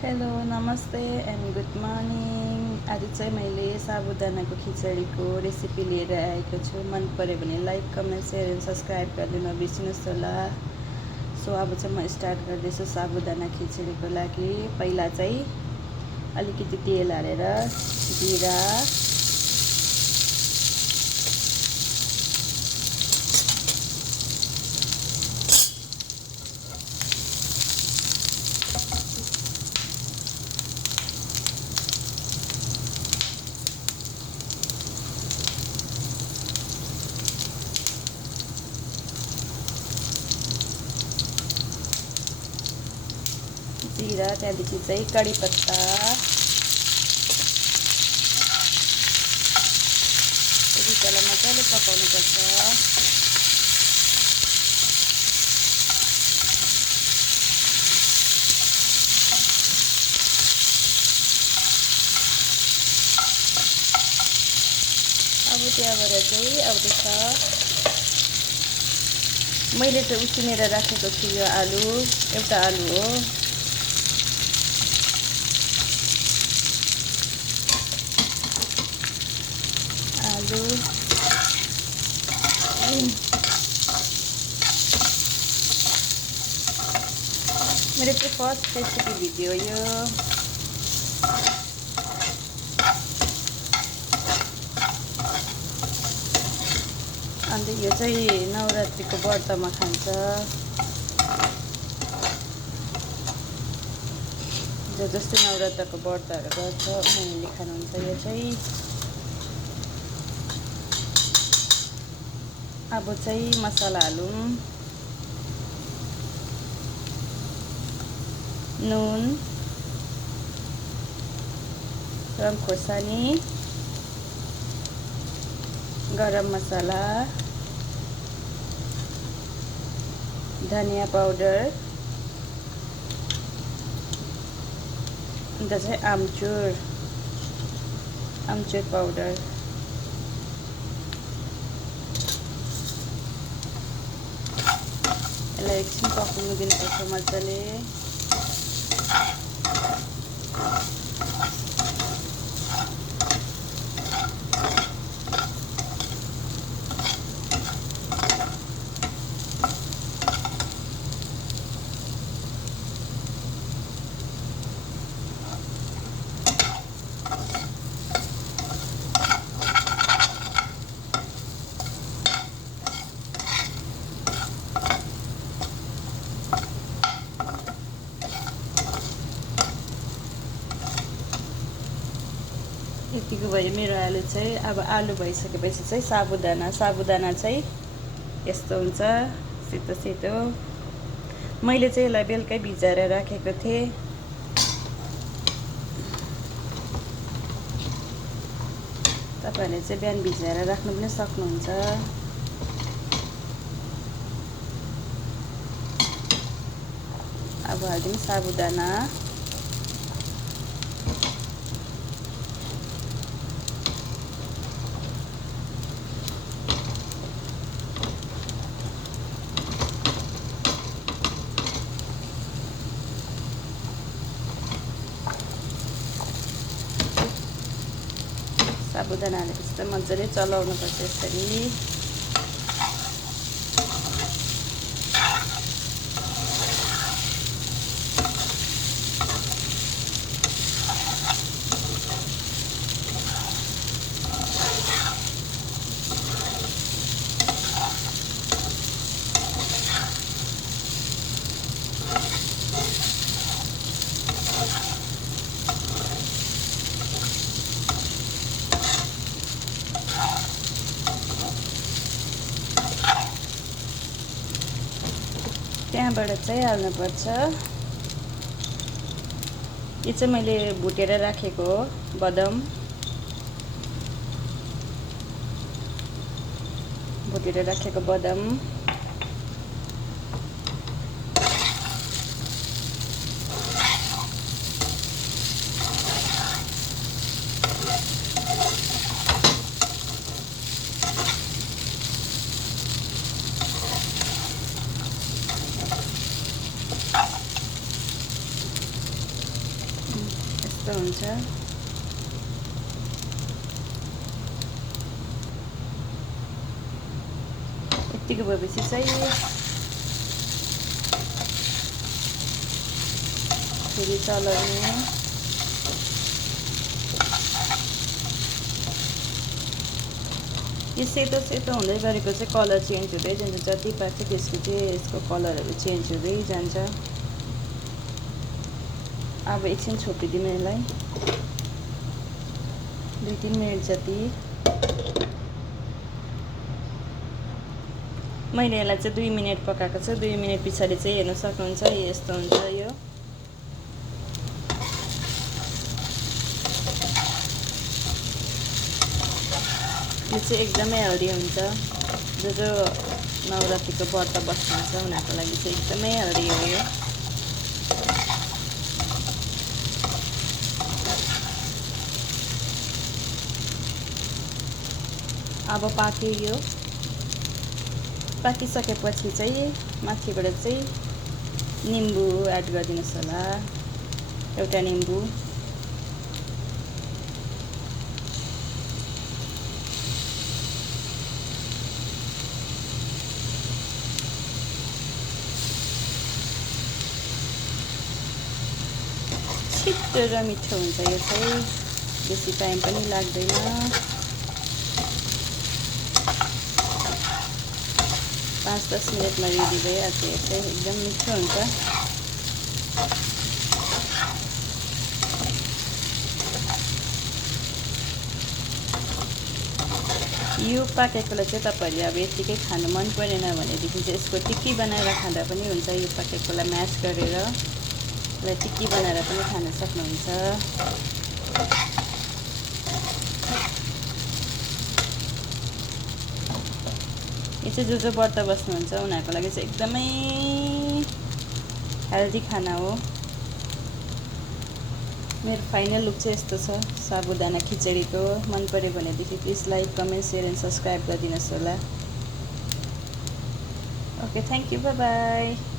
Hello नमस्ते and good morning. आज चाहिँ मैले साबुदानाको खिचडीको रेसिपी लिएर आएको छु। मन पऱ्यो भने like comment share and subscribe गरिदिनु नबिर्सिनुहोस् होला। सो अब चाहिँ म स्टार्ट गर्दैछु साबुदाना खिचडीको लागि। पहिला चाहिँ अलिकति तेल हालेर जिरा, त्यहाँदेखि चाहिँ कडी पत्ता, त्यसलाई मजाले पकाउनुपर्छ। अब त्यहाँबाट चाहिँ आउँदैछ, मैले चाहिँ उसिनेर राखेको छु यो आलु, एउटा आलु हो। आलु मेरो चाहिँ फर्स्ट रेसिपी भिडियो यो। अन्त यो चाहिँ नवरात्रिको व्रतमा खान्छ। जस्तै नवरात्रको व्रतहरू गर्छ उनीहरूले खानुहुन्छ यो चाहिँ। अब चाहिँ मसला हालौँ। नुन, रङ खोर्सानी, गरम मसला, धनिया पाउडर, अन्त चाहिँ आमचुर पाउडर। यसलाई एकछिन पकाउनु दिनुपर्छ मजाले। यतिको भयो मेरो आलु चाहिँ। अब आलु भइसकेपछि चाहिँ साबुदाना चाहिँ यस्तो हुन्छ, सेतो सेतो। मैले चाहिँ यसलाई बेलुकै भिजाएर राखेको थिएँ। तपाईँहरूले चाहिँ बिहान भिजाएर राख्नु पनि सक्नुहुन्छ। अब हालिदिउँ साबुदाना। साबुदाना हालेपछि चाहिँ मजाले चलाउनुपर्छ यसरी। त्यहाँबाट चाहिँ हाल्नुपर्छ, यो चाहिँ मैले भुटेर राखेको हो बदाम, भुटेर राखेको बदाम। यस्तो हुन्छ। यतिको भएपछि चाहिँ फेरि चलाउने। यो सेतो सेतो हुँदै गरेको चाहिँ कलर चेन्ज हुँदै जान्छ, जति पाक्छ त्यसको चाहिँ यसको कलरहरू चेन्ज हुँदै जान्छ। अब एकछिन छोपिदिउँ यसलाई 2-3 मिनट जति। मैले यसलाई चाहिँ 2 मिनट पकाएको छु। 2 मिनट पछाडि चाहिँ हेर्न सक्नुहुन्छ यस्तो हुन्छ। यो चाहिँ एकदमै हेल्दी हुन्छ। जो नवरात्रिको व्रत बस्नुहुन्छ उनीहरूको लागि चाहिँ एकदमै हेल्दी हो यो। अब पाक्यो यो। पाकिसकेपछि चाहिँ माथिबाट चाहिँ निम्बु एड गरिदिनुहोस् होला, एउटा निम्बु। छिटो र मिठो हुन्छ यो चाहिँ, बेसी टाइम पनि लाग्दैन। 5-10 मिनटमा रेडी भइहाल्छ। यो चाहिँ एकदम मिठो हुन्छ। यो पाकेकोलाई चाहिँ तपाईँहरूले अब यतिकै खानु मन परेन भनेदेखि चाहिँ यसको टिक्की बनाएर खाँदा पनि हुन्छ। यो पाकेकोलाई म्यास गरेर यसलाई टिक्की बनाएर पनि खान सक्नुहुन्छ। यो चाहिँ जो व्रत बस्नुहुन्छ उनीहरूको लागि चाहिँ एकदमै हेल्दी खाना हो। मेरो फाइनल लुक चाहिँ यस्तो छ साबुदाना खिचडीको। मन पर्यो भनेदेखि please like, comment, share and subscribe गरिदिनुहोस् होला। Okay, thank you, by by.